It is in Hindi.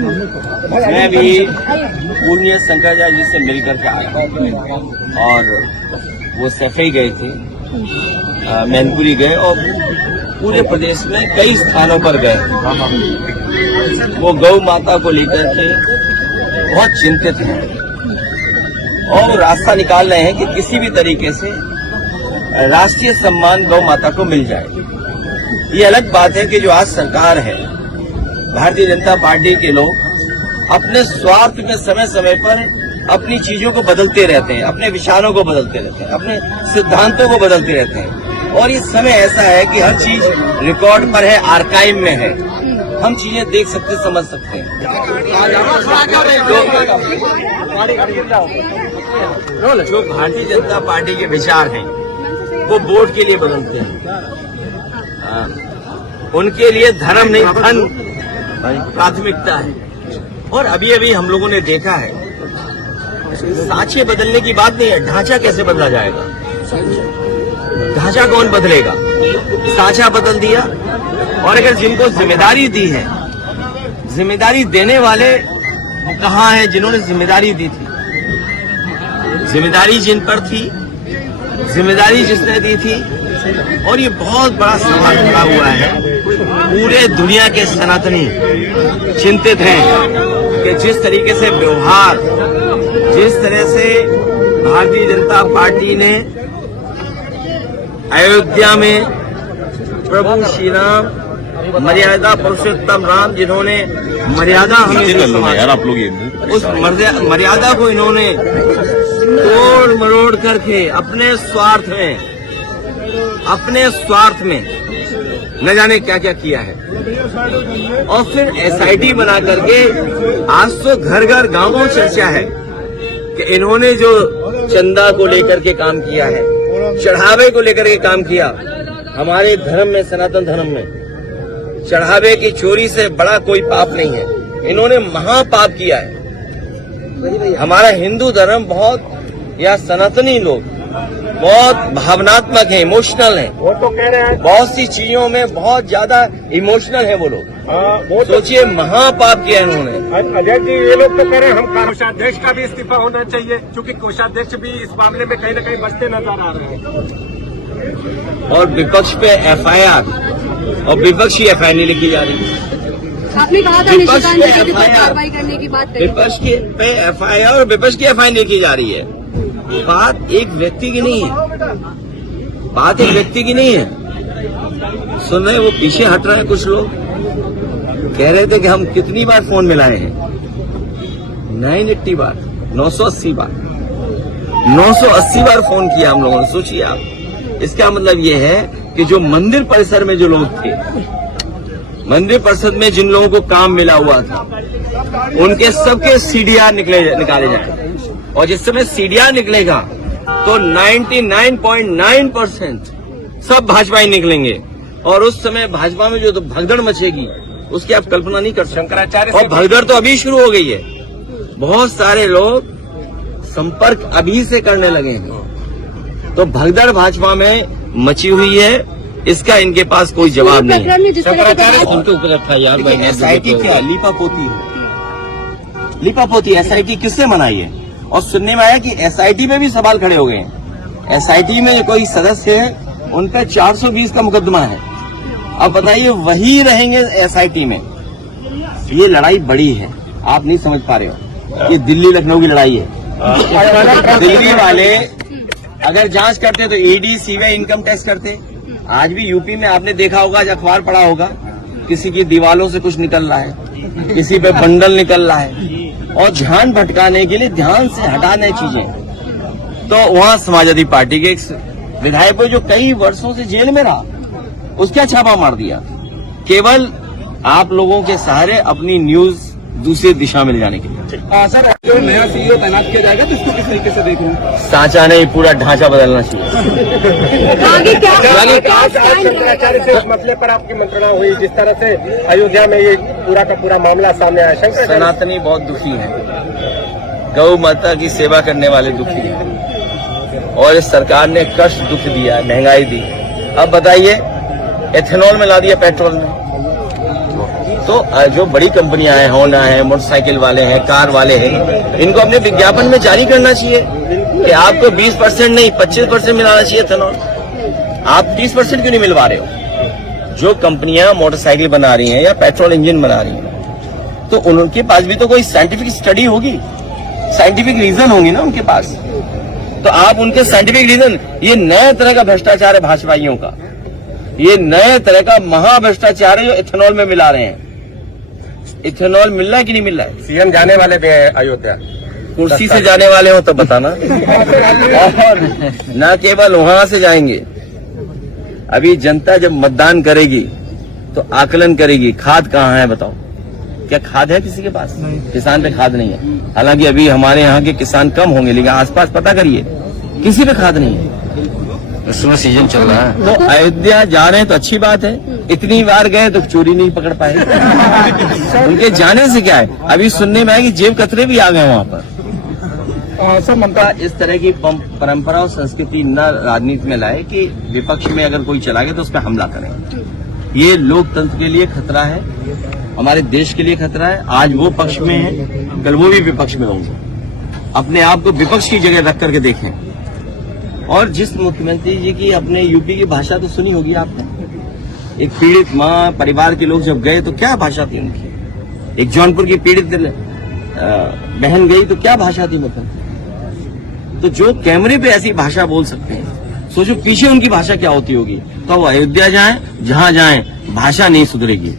मैं भी पुण्य शंकराचार्य जी से मिलकर के आया और वो सफाई गए थे, मैनपुरी गए और पूरे प्रदेश में कई स्थानों पर गए। वो गौ माता को लेकर के बहुत चिंतित हैं और रास्ता निकाल रहे हैं कि किसी भी तरीके से राष्ट्रीय सम्मान गौ माता को मिल जाए। ये अलग बात है कि जो आज सरकार है, भारतीय जनता पार्टी के लोग अपने स्वार्थ में समय समय पर अपनी चीजों को बदलते रहते हैं, अपने विचारों को बदलते रहते हैं, अपने सिद्धांतों को बदलते रहते हैं। और ये समय ऐसा है कि हर चीज रिकॉर्ड पर है, आर्काइव में है, हम चीजें देख सकते, समझ सकते हैं। जो भारतीय जनता पार्टी के विचार हैं वो वोट के लिए बदलते हैं। उनके लिए धर्म नहीं, धन प्राथमिकता है। और अभी अभी हम लोगों ने देखा है, सांचे बदलने की बात नहीं है, ढांचा कैसे बदला जाएगा? ढांचा कौन बदलेगा? सांचा बदल दिया। और अगर जिनको जिम्मेदारी दी है, जिम्मेदारी देने वाले कहाँ हैं जिन्होंने जिम्मेदारी दी थी? जिम्मेदारी जिन पर थी, जिम्मेदारी जिसने दी थी। और ये बहुत बड़ा सवाल खड़ा हुआ है। पूरे दुनिया के सनातनी चिंतित हैं कि जिस तरीके से व्यवहार, जिस तरह से भारतीय जनता पार्टी ने अयोध्या में प्रभु श्री राम, मर्यादा पुरुषोत्तम राम, जिन्होंने मर्यादा हमें, उस मर्यादा को इन्होंने तोड़ मरोड़ करके अपने स्वार्थ में न जाने क्या क्या किया है। और फिर एसआईटी बना करके आज तो घर घर गांवों चर्चा है कि इन्होंने जो चंदा को लेकर के काम किया है, चढ़ावे को लेकर के काम किया। हमारे धर्म में, सनातन धर्म में चढ़ावे की चोरी से बड़ा कोई पाप नहीं है। इन्होंने महापाप किया है। हमारा हिंदू धर्म बहुत, या सनातनी लोग बहुत भावनात्मक है, इमोशनल है। वो तो कह रहे हैं बहुत सी चीजों में बहुत ज्यादा इमोशनल है वो लोग। सोचिए, महापाप किया इन्होंने। अजय जी, ये लोग तो कह रहे हैं हम कोषाध्यक्ष का भी इस्तीफा होना चाहिए, क्योंकि कोषाध्यक्ष भी इस मामले में कहीं न कहीं बचते नजर आ रहे हैं। और विपक्ष पे एफआईआर, और विपक्ष की एफआईआर नहीं लिखी जा रही। आपने कहा था निशिकांत द्विवेदी पर कार्रवाई करने की बात कही। विपक्ष पे एफआईआर और विपक्ष की एफआईआर लिखी जा रही है। बात एक व्यक्ति की नहीं है, बात एक व्यक्ति की नहीं है। सुन रहे, वो पीछे हट रहे हैं कुछ लोग। कह रहे थे कि हम कितनी बार फोन मिलाए हैं, 980 बार, 980 बार, 980 बार फोन किया हम लोगों ने। सोचिए आप, इसका मतलब ये है कि जो मंदिर परिसर में जो लोग थे, मंदिर परिषद में जिन लोगों को काम मिला हुआ था, उनके सबके सीडीआर निकाले जाए। और जिस समय सीडीआर निकलेगा तो 99.9% सब भाजपा ही निकलेंगे। और उस समय भाजपा में जो तो भगदड़ मचेगी, उसकी आप कल्पना नहीं कर सकते। शंकराचार्य और भगदड़ तो अभी शुरू हो गई है। बहुत सारे लोग संपर्क अभी से करने लगे हैं। तो भगदड़ भाजपा में मची हुई है, इसका इनके पास कोई जवाब नहीं है। उनके ऊपर था यार भाई। एसआईटी क्या लीपापोती है? लीपापोती एसआईटी किससे मनाई है? और सुनने में आया कि एसआईटी में भी सवाल खड़े हो गए हैं। एसआईटी में कोई सदस्य है, उन पर 420 का मुकदमा है। अब बताइए, वही रहेंगे एसआईटी में? ये लड़ाई बड़ी है, आप नहीं समझ पा रहे हो। ये दिल्ली लखनऊ की लड़ाई है। दिल्ली वाले अगर जांच करते तो ईडी, सीबीआई, इनकम टैक्स करते। आज भी यूपी में आपने देखा होगा, अखबार पढ़ा होगा, किसी की दीवालों से कुछ निकल रहा है, किसी पे बंडल निकल रहा है। और ध्यान भटकाने के लिए, ध्यान से हटाने चीजें। तो वहां समाजवादी पार्टी के एक विधायक को जो कई वर्षों से जेल में रहा, उसका छापा मार दिया, केवल आप लोगों के सहारे अपनी न्यूज दूसरी दिशा में ले जाने के लिए। सर, जो नया सीईओ तैनात किया जाएगा तो इसको किस तरीके से देख रहे हैं? सांचा नहीं, पूरा ढांचा बदलना चाहिए। आगे क्या शंकराचार्य से इस मसले पर आपकी मंत्रणा हुई, जिस तरह से अयोध्या में ये पूरा का पूरा मामला सामने आया? शंकराचार्य सनातनी बहुत दुखी है, गौ माता की सेवा करने वाले दुखी हैं। और इस सरकार ने कष्ट, दुख दिया, महंगाई दी। अब बताइए, एथेनॉल में ला दिया पेट्रोल में, तो जो बड़ी कंपनियां हैं, होंडा है, मोटरसाइकिल वाले हैं, कार वाले हैं, इनको अपने विज्ञापन में जारी करना चाहिए कि आपको 20% नहीं 25% मिलाना चाहिए इथेनॉल। आप 30% क्यों नहीं मिलवा रहे हो? जो कंपनियां मोटरसाइकिल बना रही हैं या पेट्रोल इंजन बना रही हैं, तो उनके पास भी तो कोई साइंटिफिक स्टडी होगी, साइंटिफिक रीजन होंगी ना उनके पास। तो आप उनके साइंटिफिक रीजन, ये नए तरह का भ्रष्टाचार है भाजपाइयों का, ये नए तरह का महा भ्रष्टाचार है जो इथेनॉल में मिला रहे हैं। इथेनॉल मिल रहा है कि नहीं मिल रहा है? सीएम जाने वाले भी हैं अयोध्या, कुर्सी से जाने वाले हो तो बताना, और न केवल वहां से जाएंगे। अभी जनता जब मतदान करेगी तो आकलन करेगी खाद कहाँ है, बताओ। क्या खाद है किसी के पास? किसान पे खाद नहीं है। हालांकि अभी हमारे यहाँ के किसान कम होंगे, लेकिन आसपास पता करिए किसी पे खाद नहीं है। इसमें सीजन चल रहा है, तो अयोध्या जा रहे हैं तो अच्छी बात है। इतनी बार गए तो चोरी नहीं पकड़ पाए। उनके जाने से क्या है, अभी सुनने में आया कि जेब कतरे भी आ गए वहां पर। सर ममता इस तरह की परंपरा और संस्कृति न राजनीति में लाए कि विपक्ष में अगर कोई चला गया तो उस पर हमला करें। ये लोकतंत्र के लिए खतरा है, हमारे देश के लिए खतरा है। आज वो पक्ष में है, कल वो भी विपक्ष में होंगे। अपने आप को विपक्ष की जगह रख करके देखें। और जिस मुख्यमंत्री जी की अपने यूपी की भाषा तो सुनी होगी आपने, एक पीड़ित माँ परिवार के लोग जब गए तो क्या भाषा थी उनकी। एक जौनपुर की पीड़ित बहन गई तो क्या भाषा थी मतलब। तो जो कैमरे पे ऐसी भाषा बोल सकते हैं, सोचो पीछे उनकी भाषा क्या होती होगी। तो वो अयोध्या जाएं, जहां जाएं भाषा नहीं सुधरेगी।